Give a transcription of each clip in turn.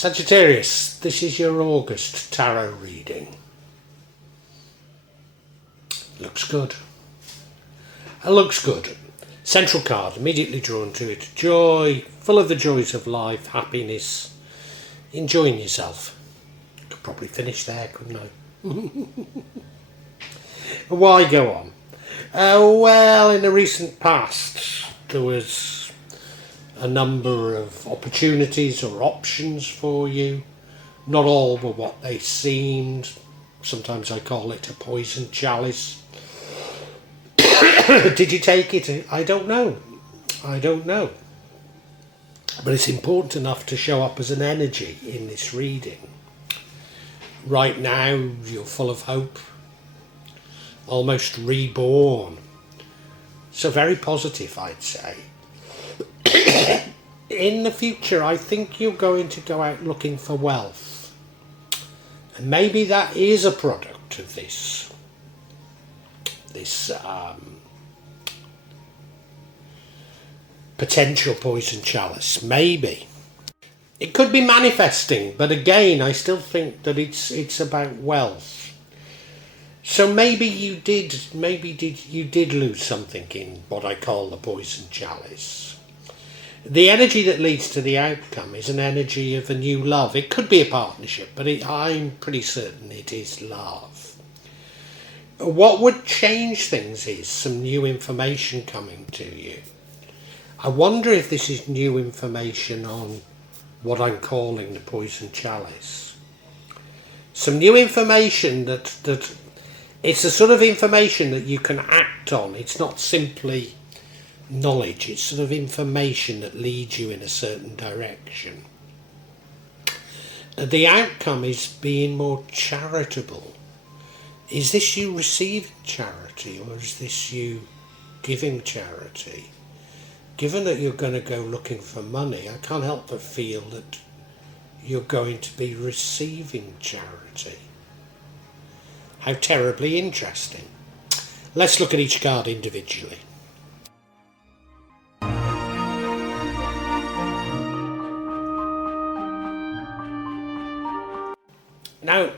Sagittarius, this is your August tarot reading. Looks good. It looks good. Central card, immediately drawn to it. Joy, full of the joys of life, happiness, enjoying yourself. Could probably finish there, couldn't I? Why go on? Well, in the recent past, there was a number of opportunities or options for you. Not all were what they seemed. Sometimes I call it a poison chalice. Did you take it? I don't know. But it's important enough to show up as an energy in this reading. Right now, you're full of hope. Almost reborn. So very positive, I'd say. In the future, I think you're going to go out looking for wealth. And maybe that is a product of this potential poison chalice. Maybe. It could be manifesting, but again, I still think that it's about wealth. So maybe you did lose something in what I call the poison chalice. The energy that leads to the outcome is an energy of a new love. It could be a partnership, but I'm pretty certain it is love. What would change things is some new information coming to you. I wonder if this is new information on what I'm calling the poison chalice. Some new information that it's the sort of information that you can act on. It's not simply knowledge. It's sort of information that leads you in a certain direction. The outcome is being more charitable. Is this you receiving charity, or is this you giving charity? Given that you're going to go looking for money, I can't help but feel that you're going to be receiving charity. How terribly interesting. Let's look at each card individually. Now,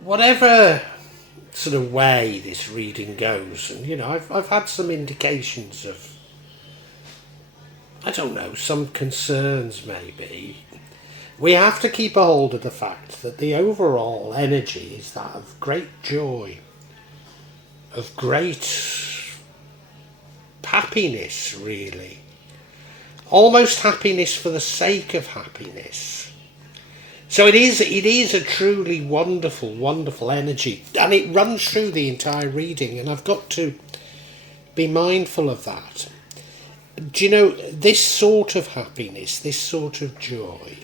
whatever sort of way this reading goes, and I've had some indications of, I don't know, some concerns maybe. We have to keep a hold of the fact that the overall energy is that of great joy, of great happiness, really. Almost happiness for the sake of happiness. So it is a truly wonderful, wonderful energy, and it runs through the entire reading, and I've got to be mindful of that. Do you know, this sort of happiness, this sort of joy,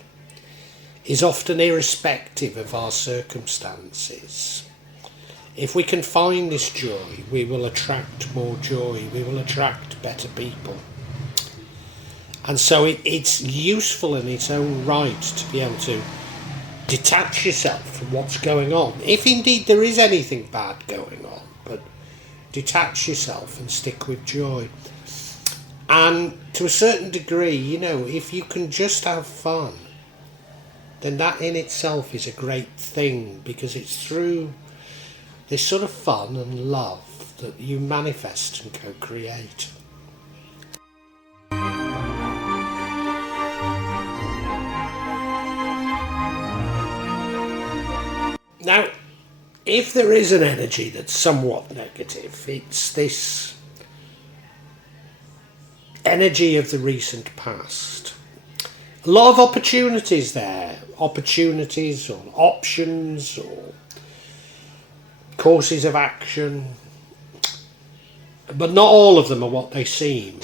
is often irrespective of our circumstances. If we can find this joy, we will attract more joy, we will attract better people. And so it's useful in its own right to be able to detach yourself from what's going on, if indeed there is anything bad going on, but detach yourself and stick with joy. And to a certain degree, if you can just have fun, then that in itself is a great thing, because it's through this sort of fun and love that you manifest and co-create. Now, if there is an energy that's somewhat negative, it's this energy of the recent past. A lot of opportunities there, opportunities or options or courses of action, but not all of them are what they seem.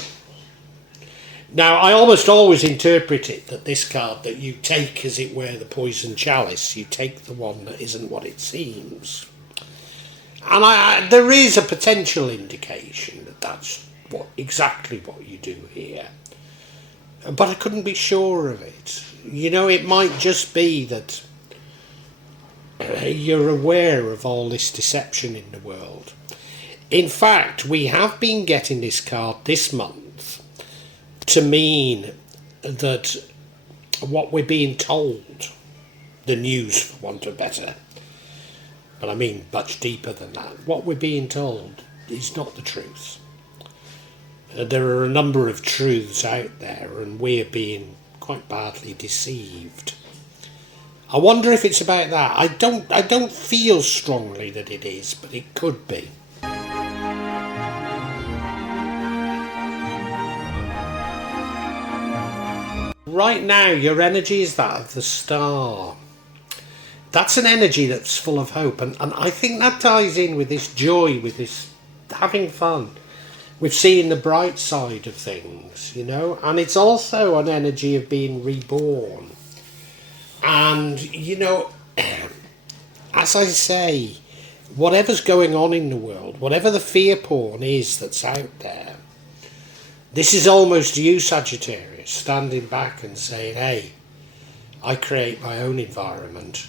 Now, I almost always interpret it that this card, that you take, as it were, the poison chalice, you take the one that isn't what it seems. And there is a potential indication that that's exactly what you do here. But I couldn't be sure of it. It might just be that you're aware of all this deception in the world. In fact, we have been getting this card this month to mean that what we're being told, the news for want of better, but I mean much deeper than that, what we're being told is not the truth. There are a number of truths out there and we're being quite badly deceived. I wonder if it's about that. I don't feel strongly that it is, but it could be. Right now, your energy is that of the star. That's an energy that's full of hope, and I think that ties in with this joy, with this having fun, with seeing the bright side of things, you know, and it's also an energy of being reborn. And, you know, as I say, whatever's going on in the world, whatever the fear porn is that's out there, this is almost you, Sagittarius, standing back and saying, hey, I create my own environment.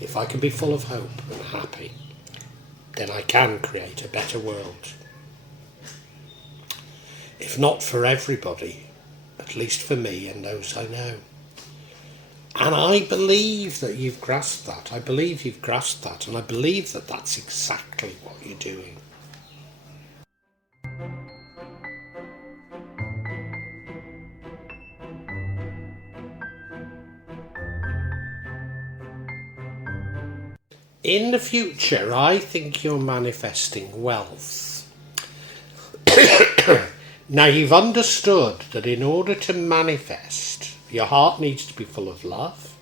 If I can be full of hope and happy, then I can create a better world. If not for everybody, at least for me and those I know. And I believe that you've grasped that. I believe you've grasped that. And I believe that that's exactly what you're doing. In the future, I think you're manifesting wealth. Now, you've understood that in order to manifest, your heart needs to be full of love.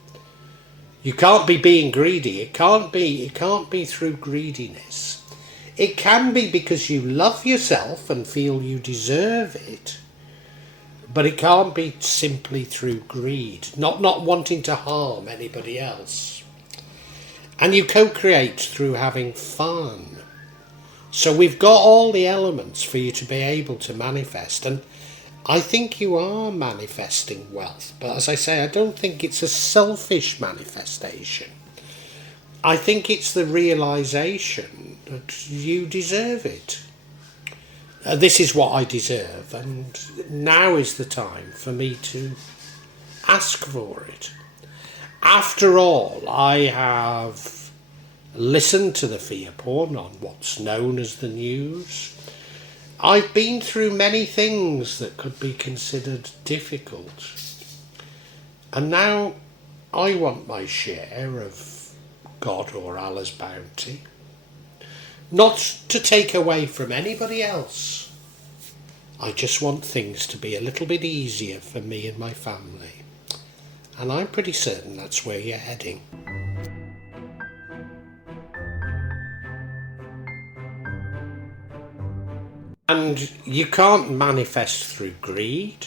You can't be being greedy. It can't be through greediness. It can be because you love yourself and feel you deserve it. But it can't be simply through greed, not wanting to harm anybody else. And you co-create through having fun. So we've got all the elements for you to be able to manifest. And I think you are manifesting wealth. But as I say, I don't think it's a selfish manifestation. I think it's the realization that you deserve it. This is what I deserve. And now is the time for me to ask for it. After all, I have listened to the fear porn on what's known as the news. I've been through many things that could be considered difficult. And now I want my share of God or Allah's bounty. Not to take away from anybody else. I just want things to be a little bit easier for me and my family. And I'm pretty certain that's where you're heading. And you can't manifest through greed.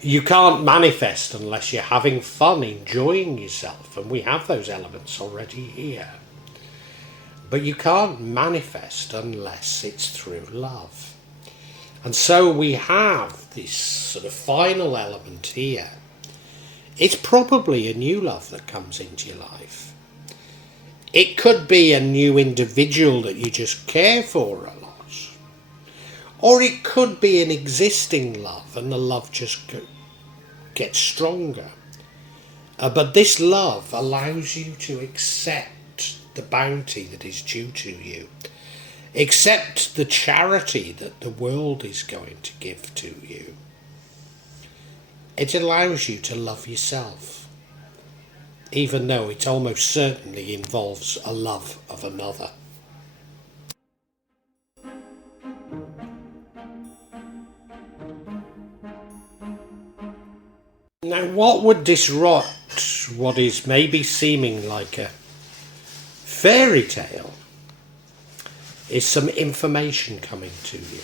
You can't manifest unless you're having fun, enjoying yourself. And we have those elements already here. But you can't manifest unless it's through love. And so we have this sort of final element here. It's probably a new love that comes into your life. It could be a new individual that you just care for a lot. Or it could be an existing love and the love just gets stronger. But this love allows you to accept the bounty that is due to you. Accept the charity that the world is going to give to you. It allows you to love yourself, even though it almost certainly involves a love of another. Now, what would disrupt what is maybe seeming like a fairy tale is some information coming to you.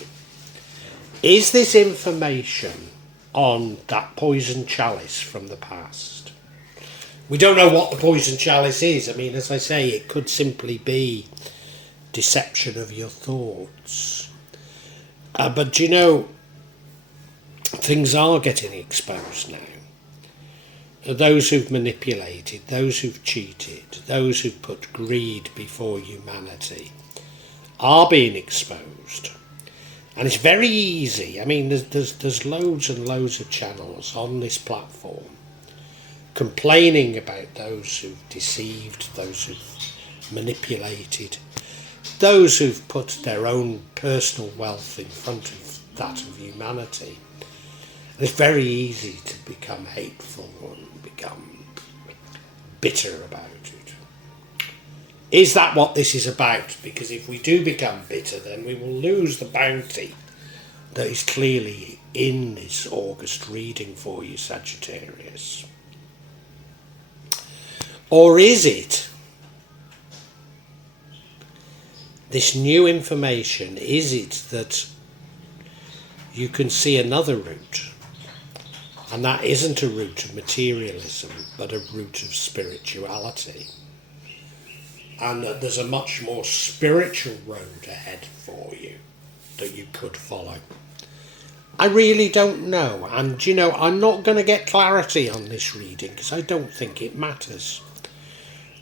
Is this information on that poison chalice from the past? We don't know what the poison chalice is. I mean, as I say, it could simply be deception of your thoughts. But you know, things are getting exposed now. Those who've manipulated, those who've cheated, those who've put greed before humanity are being exposed. And it's very easy. I mean, there's loads and loads of channels on this platform complaining about those who've deceived, those who've manipulated, those who've put their own personal wealth in front of that of humanity. And it's very easy to become hateful and become bitter about it. Is that what this is about? Because if we do become bitter, then we will lose the bounty that is clearly in this August reading for you, Sagittarius. Or is it this new information? Is it that you can see another route, and that isn't a route of materialism but a route of spirituality, and that there's a much more spiritual road ahead for you that you could follow? I really don't know, and I'm not going to get clarity on this reading because I don't think it matters.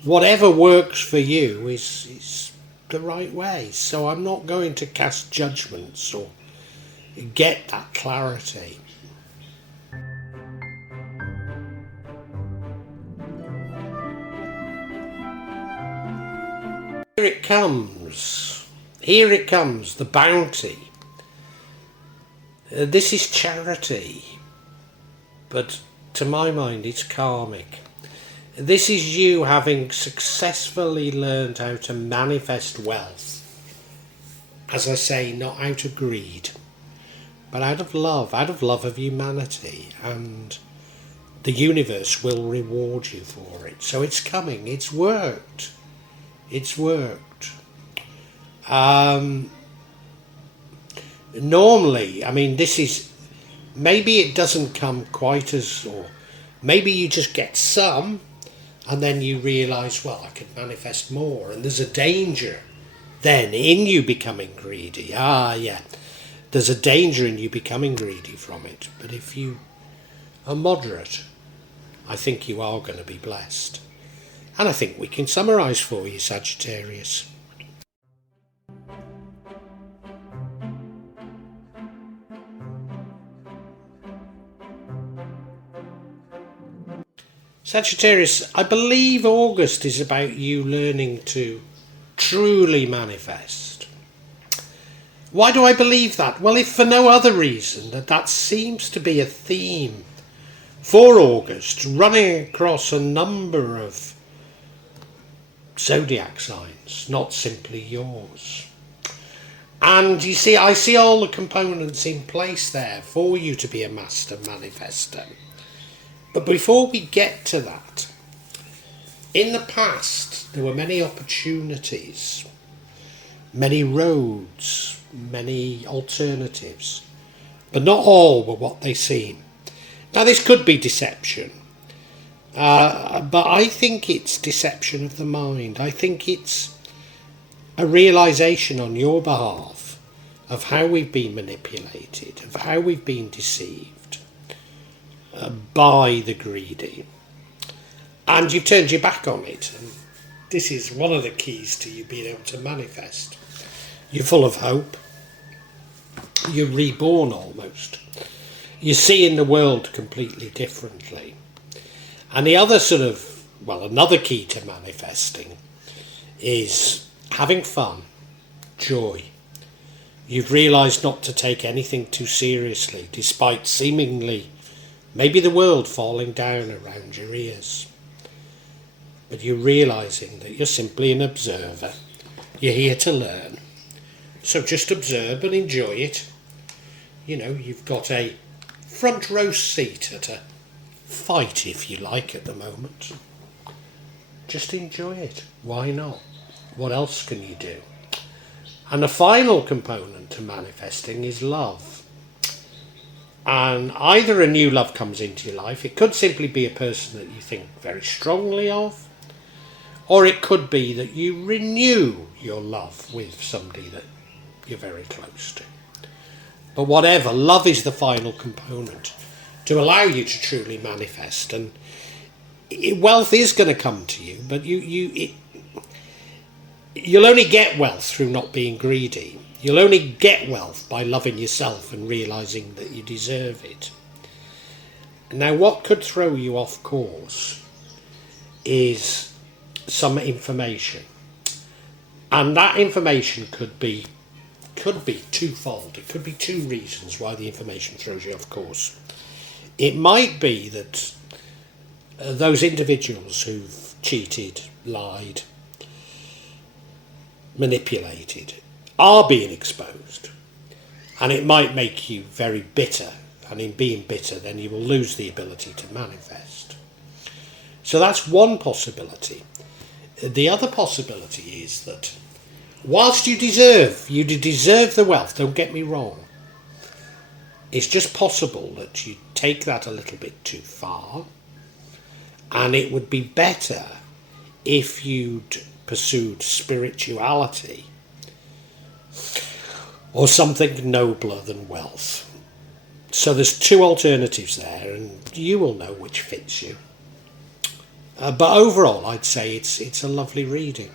Whatever works for you is the right way, so I'm not going to cast judgments or get that clarity. Here it comes, the bounty. This is charity, but to my mind it's karmic. This is you having successfully learned how to manifest wealth. As I say, not out of greed, but out of love of humanity, and the universe will reward you for it. So it's coming, it's worked. Normally, this is, maybe it doesn't come quite as, or maybe you just get some, and then you realise, well, I could manifest more, and there's a danger then in you becoming greedy. There's a danger in you becoming greedy from it. But if you are moderate, I think you are going to be blessed. And I think we can summarise for you, Sagittarius. Sagittarius, I believe August is about you learning to truly manifest. Why do I believe that? Well, if for no other reason, that seems to be a theme for August, running across a number of zodiac signs, not simply yours. And you see, I see all the components in place there for you to be a master manifester. But before we get to that, in the past there were many opportunities, many roads, many alternatives, but not all were what they seem. Now this could be deception, but I think it's deception of the mind. I think it's a realisation on your behalf of how we've been manipulated, of how we've been deceived by the greedy, and you've turned your back on it. And this is one of the keys to you being able to manifest. You're full of hope, you're reborn almost, you're seeing the world completely differently. And the other another key to manifesting is having fun, joy. You've realised not to take anything too seriously, despite seemingly maybe the world falling down around your ears. But you're realising that you're simply an observer. You're here to learn. So just observe and enjoy it. You've got a front row seat at a fight, if you like, at the moment. Just enjoy it. Why not? What else can you do? And the final component to manifesting is love. And either a new love comes into your life, it could simply be a person that you think very strongly of, or it could be that you renew your love with somebody that you're very close to. But whatever, love is the final component to allow you to truly manifest. And wealth is going to come to you, but you'll only get wealth through not being greedy. You'll only get wealth by loving yourself and realising that you deserve it. Now, what could throw you off course is some information, and that information could be twofold. It could be two reasons why the information throws you off course. It might be that those individuals who've cheated, lied, manipulated are being exposed, and it might make you very bitter, and in being bitter then you will lose the ability to manifest. So that's one possibility. The other possibility is that whilst you deserve the wealth, don't get me wrong, it's just possible that you take that a little bit too far, and it would be better if you'd pursued spirituality or something nobler than wealth. So there's two alternatives there, and you will know which fits you. But overall, I'd say it's a lovely reading.